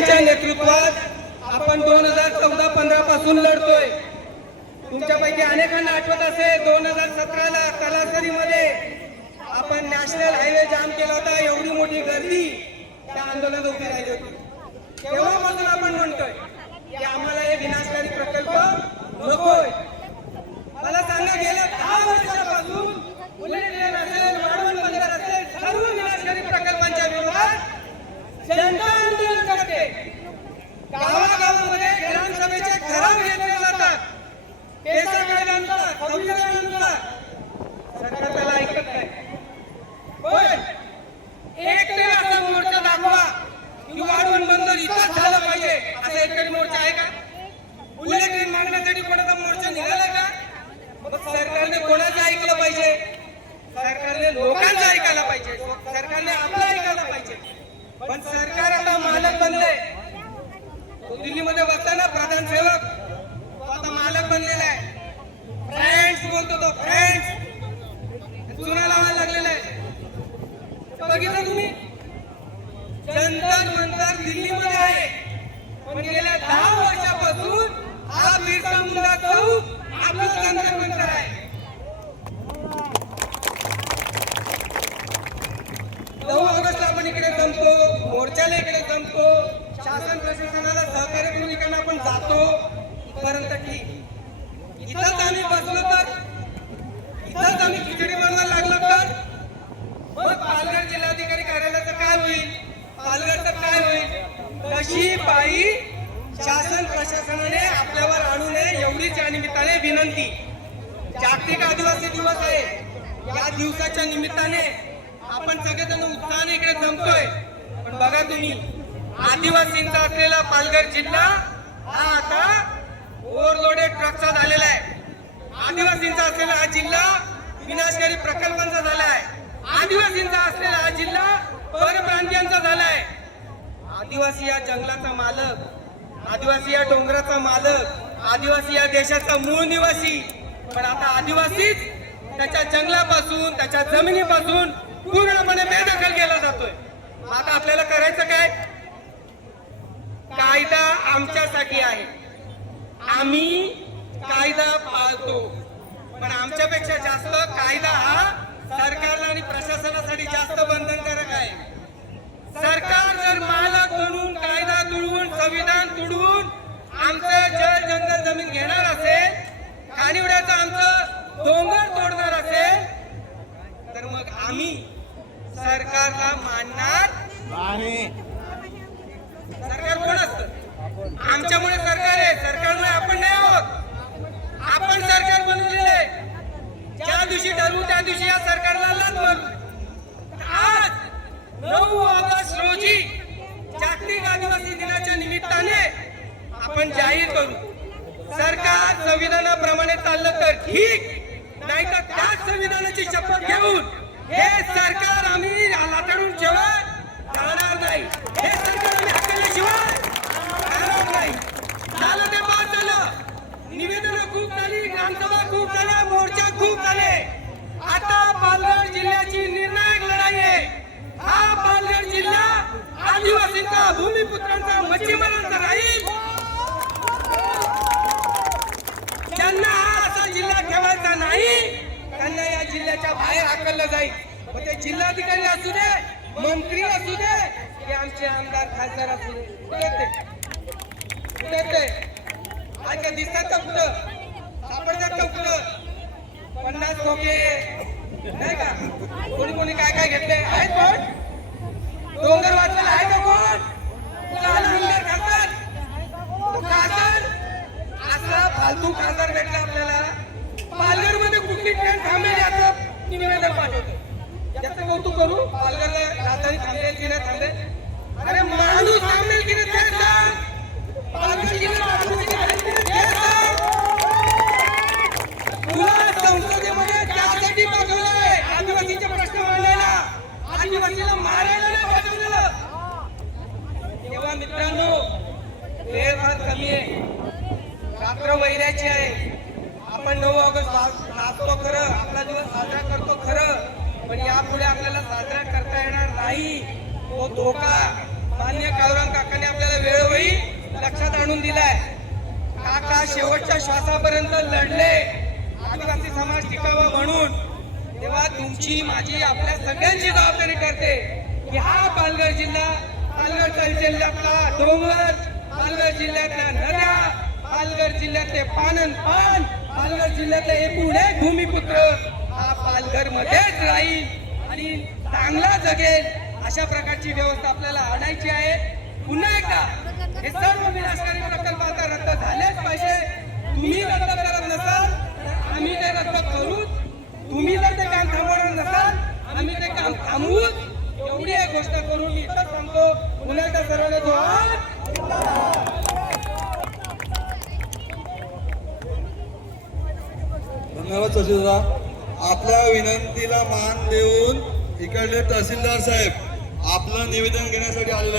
साहेबांच्या नेतृत्वात आपण 2014-15 पासून लढतोय. तुमच्यापैकी अनेकांना आठवत असेल 2017ला तलासरीमध्ये आपण नॅशनल हायवे जाम केला होता. एवढी मोठी गर्दी त्या आंदोलनात उभी राहिली होती. तेव्हापासून आपण म्हणतोय की आम्हाला हे विनाशकारी प्रकल्प नकोय. मला सांगा, गेल्या 10 वर्षापासून बुलेट ट्रेन असेल, वाढवण बंदर असेल, सर्व विनाशकारी प्रकल्पांच्या विरोधात जनता आंदोलन करते. गावागावामध्ये ग्रामसभेचे ठराव घेतले जातात. पेसा कायद्यांचा, संविधानाचा सरकार त्याला ऐकत नाही. पण एक तरी असा मोर्चा दाखवा की वाढवण बंदर इथंच झालं पाहिजे, असा एक तरी मोर्चा आहे का? बुलेट ट्रेन मागण्यासाठी कोणाचा मोर्चा निघाला का? मग सरकारने कोणाचं ऐकलं पाहिजे? सरकारने लोकांचं ऐकायला पाहिजे, सरकारने आपलं ऐकायला पाहिजे. पण सरकार आता मालक बनले. तो दिल्लीमध्ये बसताना प्रधान सेवक आता मालक बनलेला आहे. फ्रेंड्स बोलतो तो, फ्रेंड्स चुना लावायला लागलेला आहे. बघितलं तुम्ही? जंतर मंतर दिल्लीमध्ये आहे, पण गेल्या 10 वर्षापासून हा बिरसा मुंडा चौक आपलं जंतर मंतर आहे. 9 ऑगस्टला आपण इकडे जमतो, मोर्चाला इकडे जमतो, शासन प्रशासनाला सहकार्य करून इकडे आपण जातो. परंतु ठीक, इथंच आम्ही बसलो तर, इथंच आम्ही खिचडी बनवायला लागलो तर मग पालघर जिल्हाधिकारी कार्यालयाचं काय होईल? पालघरचं काय होईल? कशी पायी शासन प्रशासनाने आपल्यावर आणू नये एवढीच या निमित्ताने विनंती. जागतिक आदिवासी दिवस आहे. या दिवसाच्या निमित्ताने आपण सगळेजण उत्साहाने इकडे जमतोय. पण बघा तुम्ही, आदिवासींचा असलेला पालघर जिल्हा हा आता ओव्हरलोडेड ट्रकचा झालेला आहे. आदिवासींचा असलेला हा जिल्हा विनाशकारी प्रकल्पांचा झाला आहे. आदिवासींचा असलेला हा जिल्हा परप्रांतीयांचा झाला आहे. आदिवासी या जंगलाचा मालक, आदिवासी या डोंगराचा मालक, आदिवासी या देशाचा मूळ निवासी. पण आता आदिवासीच त्याच्या जंगलापासून, त्याच्या जमिनीपासून पूर्णपणे बेदखल केला जातोय. आता आपल्याला करायचं काय? कायदा आमच्यासाठी आहे, आम्ही कायदा पाळतो. पण आमच्यापेक्षा जास्त कायदा हा सरकारला आणि प्रशासनासाठी जास्त बंधनकारक आहे. सरकार जर मालक बनून, कायदा तुडवून, संविधान तुडवून आमचं जल जंगल जमीन घेणार असेल, खानिवड्याचं आमचं डोंगर तोडणार असेल, तर मग आम्ही सरकारला मानणार नाही. सरकार कोण असतं? आमच्यामुळे सरकार आहे, सरकारमुळे आपण नाही आहोत. आपण सरकार बनवलेले. ज्या दिवशी ठरवू त्या दिवशी या सरकारला लाथ मारू. आज 9 ऑगस्ट रोजी जागतिक आदिवासी दिनाच्या निमित्ताने आपण जाहीर करू, सरकार संविधानाप्रमाणे चाललं तर ठीक, नाही तर त्याच संविधानाची शपथ घेऊन हे सरकार आम्ही लाथाडून ठेवणार राहणार नाही. हे सरकार आम्ही हकलल्याशिवाय राहणार नाही. झालं ते पास झालं. निवेदनं खूप झाली, ग्रामसभा खूप झाल्या, मोर्चा खूप झाले. आता पालघर जिल्ह्याची निर्णायक लढाई आहे. हा पालघर जिल्हा आदिवासींचा, भूमिपुत्रांचा, मच्छीमारांचा राहील. ज्यांना हा असा जिल्हा ठेवायचा नाही त्यांना या जिल्ह्याच्या बाहेर हाकललं जाईल. मग ते जिल्हाधिकारी असू दे, मंत्री असू दे, ते आमचे आमदार खासदार असू दे. कुठे ते आज का दिसतात का? कुठं सापडतात का? कुठं 50 खोके नाही का? कोणी कोणी काय काय घेतले आहेत? कोण डोंगर वाचलेला आहे का? कोण आमदार खासदार? खासदार असा फालतू खासदार भेटला आपल्याला. पालघर मध्ये कुठली ट्रेन थांबेल याचं निवेदन पाठवतो. याचं कौतुक करू. पालघरला राजधानी थांबेल की नाही थांबेल? अरे माणूस थांबेल की नाही ते सांग. पालघर जिल्ह्यात तुला संसदेमध्ये त्यासाठी पाठवलंय आदिवासीचे प्रश्न मांडायला, आदिवासीला मारायला नाही पाठवलेलं. तेव्हा मित्रांनो, वेळ फार कमी आहे, रात्र वैराची आहे. आपण 9 ऑगस्ट नाचतो खरं, आपला दिवस साजरा करतो खरं, पण यापुढे आपल्याला साजरा करता येणार नाही. तो धोका मान्य कावराम काकांनी आपल्याला वेळ आणून दिलाय. काका शेवटच्या श्वासापर्यंत लढले आदिवासी समाज टिकावा म्हणून. तेव्हा तुमची माझी आपल्या सगळ्यांची जबाबदारी ठरते की हा पालघर जिल्ह्यातला डोंगर, पालघर जिल्ह्यातल्या नद्या, पालघर जिल्ह्यातले पानन पान, पालघर जिल्ह्यातले एकूण एक भूमिपुत्र हा पालघर मध्येच राहील आणि चांगला जगेल. अशा प्रकारची व्यवस्था आपल्याला आणायची आहे. पुन्हा एकदा हे सर्व विनाशकारी प्रकल्प आता रद्द झालेच पाहिजे. तुम्ही रद्द करत नसाल तर आम्ही ते रद्द करू. तुम्ही जर ते काम थांबवणार नसाल आम्ही ते काम थांबवू. एवढी एक गोष्ट करून मी इथं सांगतो. पुन्हा एकदा सर्वांना जोहार. धन्यवाद तहसीलदार. आपल्या विनंतीला मान देऊन इकडले तहसीलदार साहेब आपलं निवेदन घेण्यासाठी आलेले आहेत.